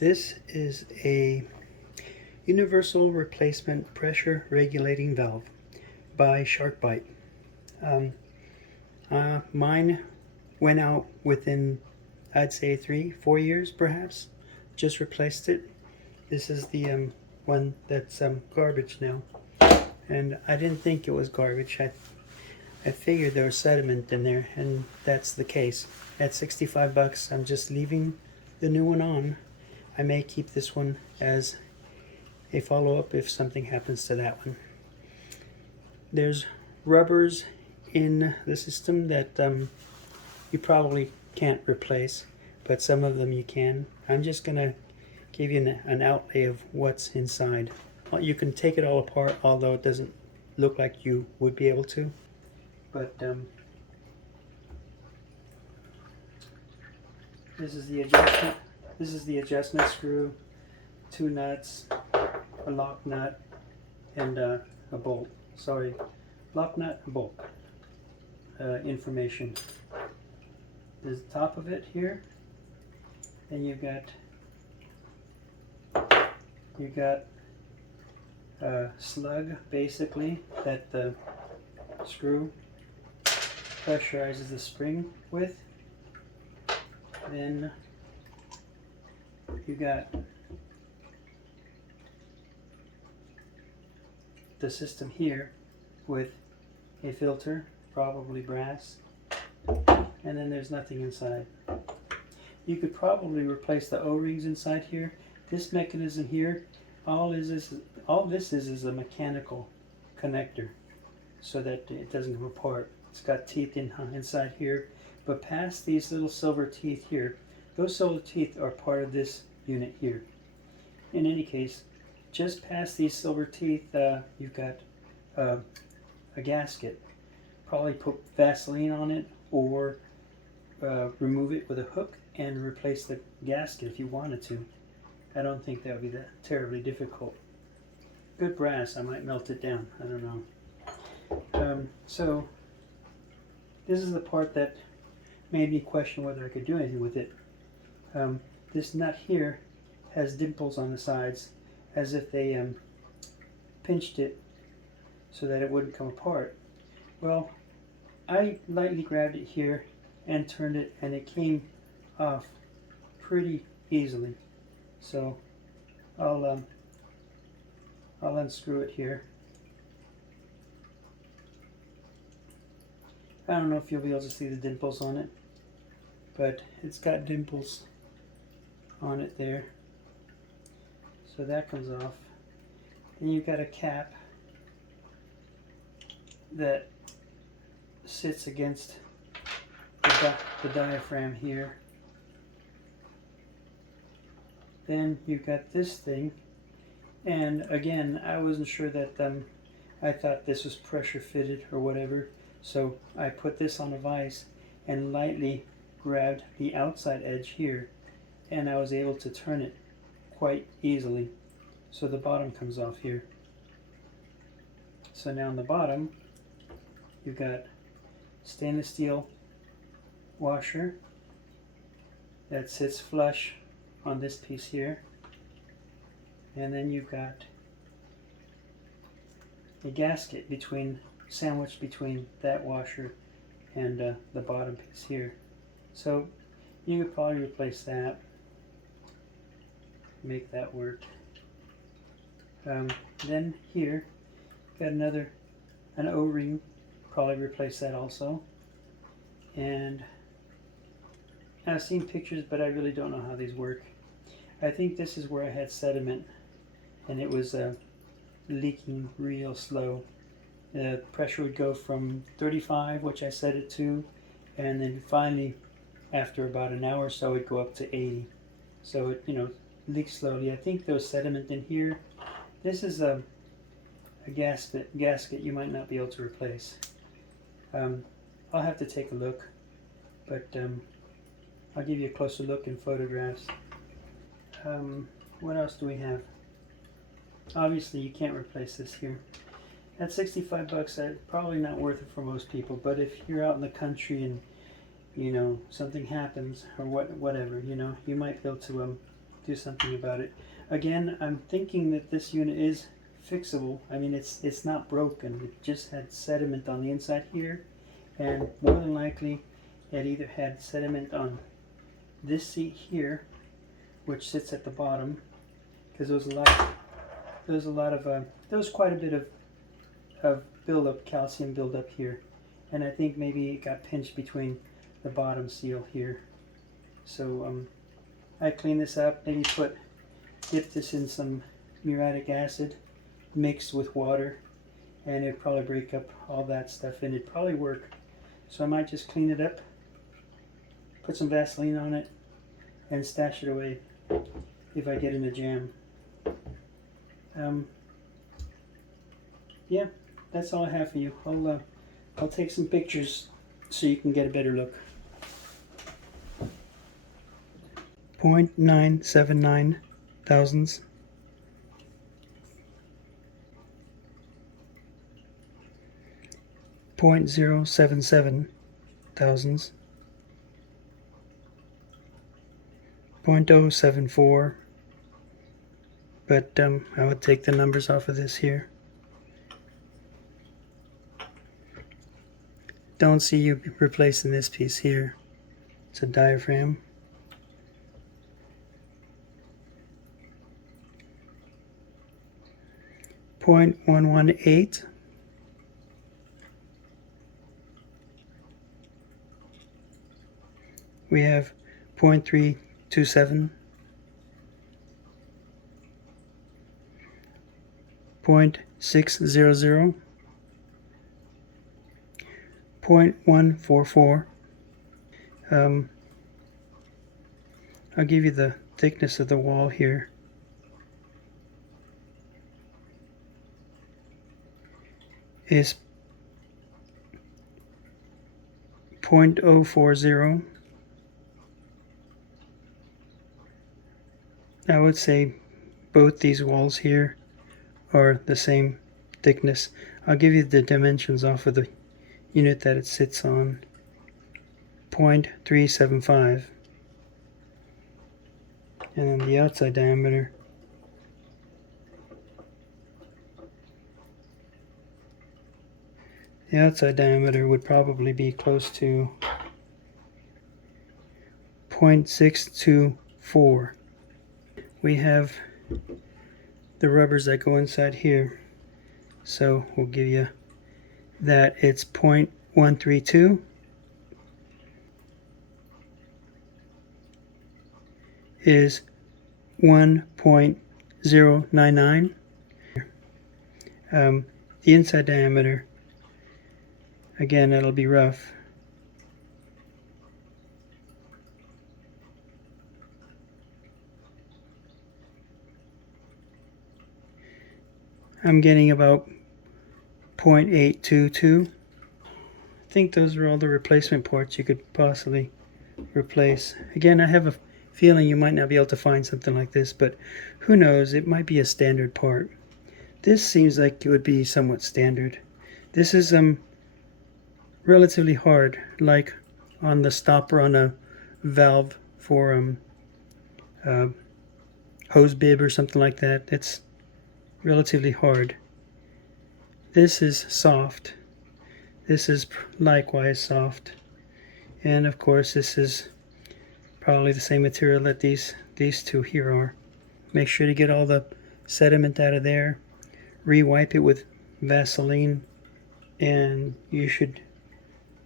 This is a universal replacement pressure regulating valve by SharkBite. Um, Mine went out within, I'd say 3-4 years perhaps. Just replaced it. This is the one that's garbage now, and I didn't think it was garbage. I figured there was sediment in there, and that's the case. At 65 bucks, I'm just leaving the new one on. I may keep this one as a follow-up if something happens to that one. There's rubbers in the system that you probably can't replace, but some of them you can. I'm just gonna give you an outlay of what's inside. Well, you can take it all apart, although it doesn't look like you would be able to. But this is the adjustment. This is the adjustment screw, 2 nuts, a lock nut, and a bolt. Sorry, lock nut and bolt. Information. There's the top of it here. Then you've got a slug basically that the screw pressurizes the spring with. Then you got the system here with a filter, probably brass, and then there's nothing inside. You could probably replace the O-rings inside here. This mechanism here, all this is a mechanical connector so that it doesn't come apart. It's got teeth inside here, but past these little silver teeth here, those silver teeth are part of this unit here. In any case, just past these silver teeth, you've got a gasket. Probably put Vaseline on it, or remove it with a hook and replace the gasket if you wanted to. I don't think that would be that terribly difficult. Good brass, I might melt it down, I don't know. So this is the part that made me question whether I could do anything with it. This nut here has dimples on the sides, as if they pinched it so that it wouldn't come apart. Well, I lightly grabbed it here and turned it, and it came off pretty easily. So I'll unscrew it here. I don't know if you'll be able to see the dimples on it, but it's got dimples on it there. So that comes off. And you've got a cap that sits against the diaphragm here. Then you've got this thing, and again, I wasn't sure that I thought this was pressure fitted or whatever, so I put this on a vise and lightly grabbed the outside edge here, and I was able to turn it quite easily, so the bottom comes off here. So now on the bottom you've got stainless steel washer that sits flush on this piece here, and then you've got a gasket sandwiched between that washer and the bottom piece here. So you could probably replace that, make that work. Then here got an O-ring, probably replace that also. And I've seen pictures, but I really don't know how these work. I think this is where I had sediment, and it was leaking real slow. The pressure would go from 35, which I set it to, and then finally, after about an hour or so, it'd go up to 80. So it, leaks slowly. I think there was sediment in here. This is a gasket you might not be able to replace. I'll have to take a look, but I'll give you a closer look in photographs. What else do we have? Obviously you can't replace this here. At 65 bucks, that's probably not worth it for most people, but if you're out in the country and something happens or whatever, you might be able to do something about it. Again, I'm thinking that this unit is fixable. I mean, it's not broken. It just had sediment on the inside here, and more than likely it either had sediment on this seat here, which sits at the bottom, because there was quite a bit of buildup, calcium buildup here, and I think maybe it got pinched between the bottom seal here. So I cleaned this up, maybe dip this in some muriatic acid mixed with water, and it'd probably break up all that stuff and it'd probably work. So I might just clean it up, put some Vaseline on it, and stash it away if I get in a jam. Yeah, that's all I have for you. I'll take some pictures so you can get a better look. 0.979 thousandths. 0.077 thousandths. 0.074, but I would take the numbers off of this here. Don't see you replacing this piece here. It's a diaphragm. 0.118. We have 0.327. 0.600. 0.144. I'll give you the thickness of the wall here. Is 0.040. I would say both these walls here are the same thickness. I'll give you the dimensions off of the unit that it sits on. 0.375. And then the outside diameter would probably be close to 0.624. We have the rubbers that go inside here, so we'll give you that. It's 0.132. Is 1.099. The inside diameter, again, it'll be rough. I'm getting about 0.822. I think those are all the replacement parts you could possibly replace. Again, I have a feeling you might not be able to find something like this, but who knows, it might be a standard part. This seems like it would be somewhat standard. This is relatively hard, like on the stopper on a valve for hose bib or something like that. It's relatively hard. This is soft. This is likewise soft, and of course this is probably the same material that these two here are. Make sure to get all the sediment out of there, re-wipe it with Vaseline, and you should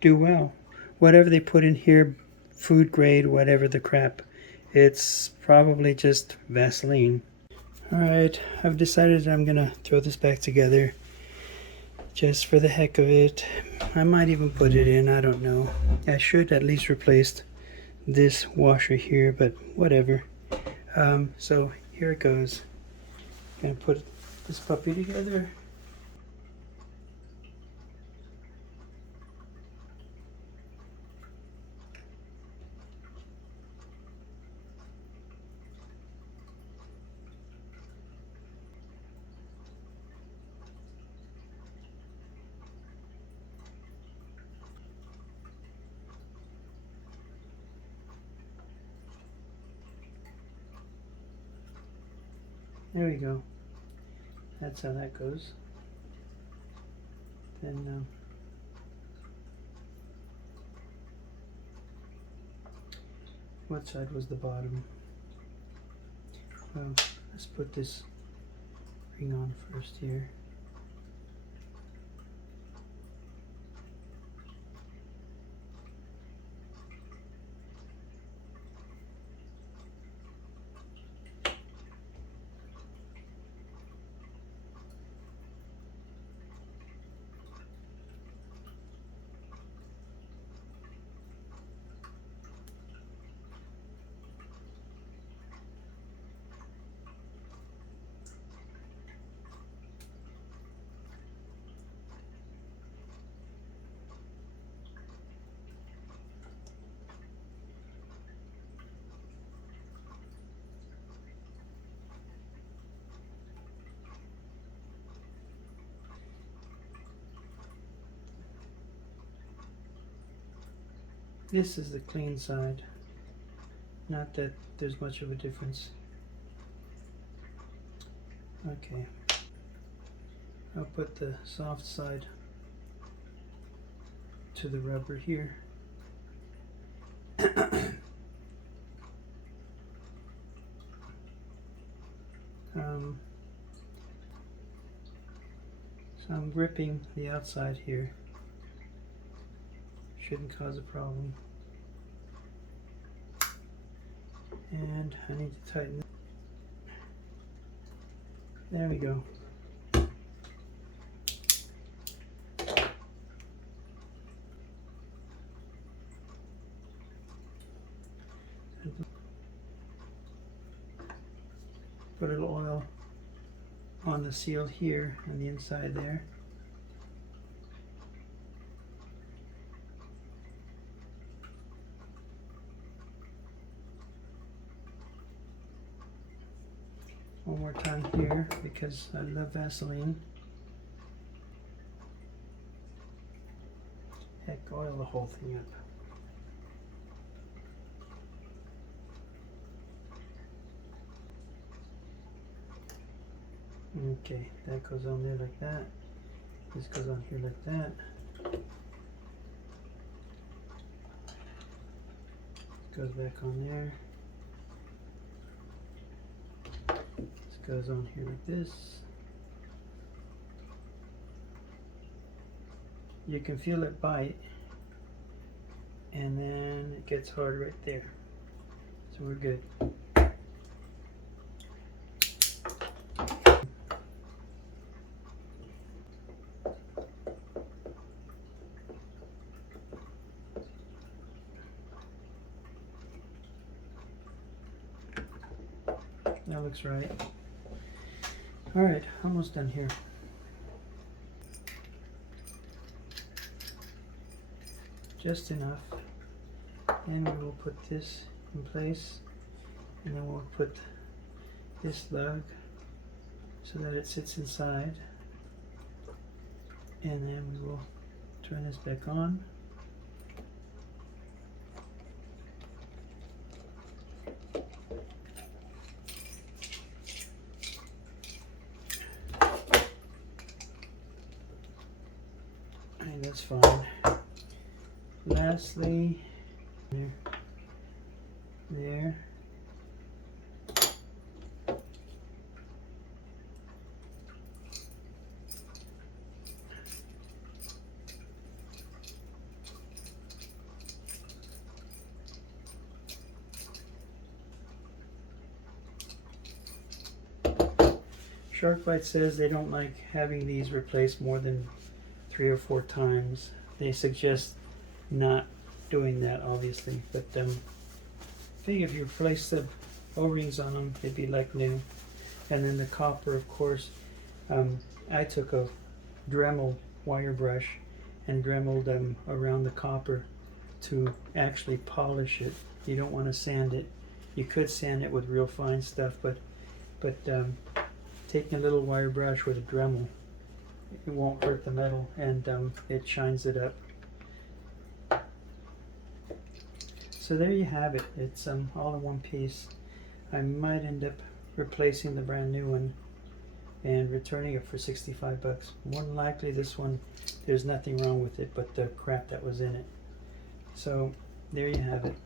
do well. Whatever they put in here, food grade, whatever the crap, it's probably just Vaseline. Alright, I've decided I'm gonna throw this back together just for the heck of it. I might even put it in, I don't know. I should at least replace this washer here, but whatever. So here it goes. Gonna put this puppy together. There we go. That's how that goes. Then what side was the bottom? Well, let's put this ring on first here. This is the clean side. Not that there's much of a difference. Okay. I'll put the soft side to the rubber here. So I'm gripping the outside here. Shouldn't cause a problem. And I need to tighten it. There we go. Put a little oil on the seal here on the inside there. One more time here because I love Vaseline. Heck, oil the whole thing up. Okay, that goes on there like that. This goes on here like that. Goes back on there. This goes on here like this. You can feel it bite, and then it gets hard right there. So we're good. That looks right. Alright, almost done here. Just enough. And we will put this in place. And then we'll put this lug so that it sits inside. And then we will turn this back on. That's fine. Lastly, there. SharkBite says they don't like having these replaced more than 3 or 4 times. They suggest not doing that, obviously, but I think if you replace the O-rings on them, they'd be like new. And then the copper, of course, I took a Dremel wire brush and dremeled them around the copper to actually polish it. You don't want to sand it. You could sand it with real fine stuff, but taking a little wire brush with a Dremel, it won't hurt the metal, and it shines it up. So there you have it. It's all in one piece. I might end up replacing the brand new one and returning it for 65 bucks. More than likely this one, there's nothing wrong with it but the crap that was in it. So there you have it.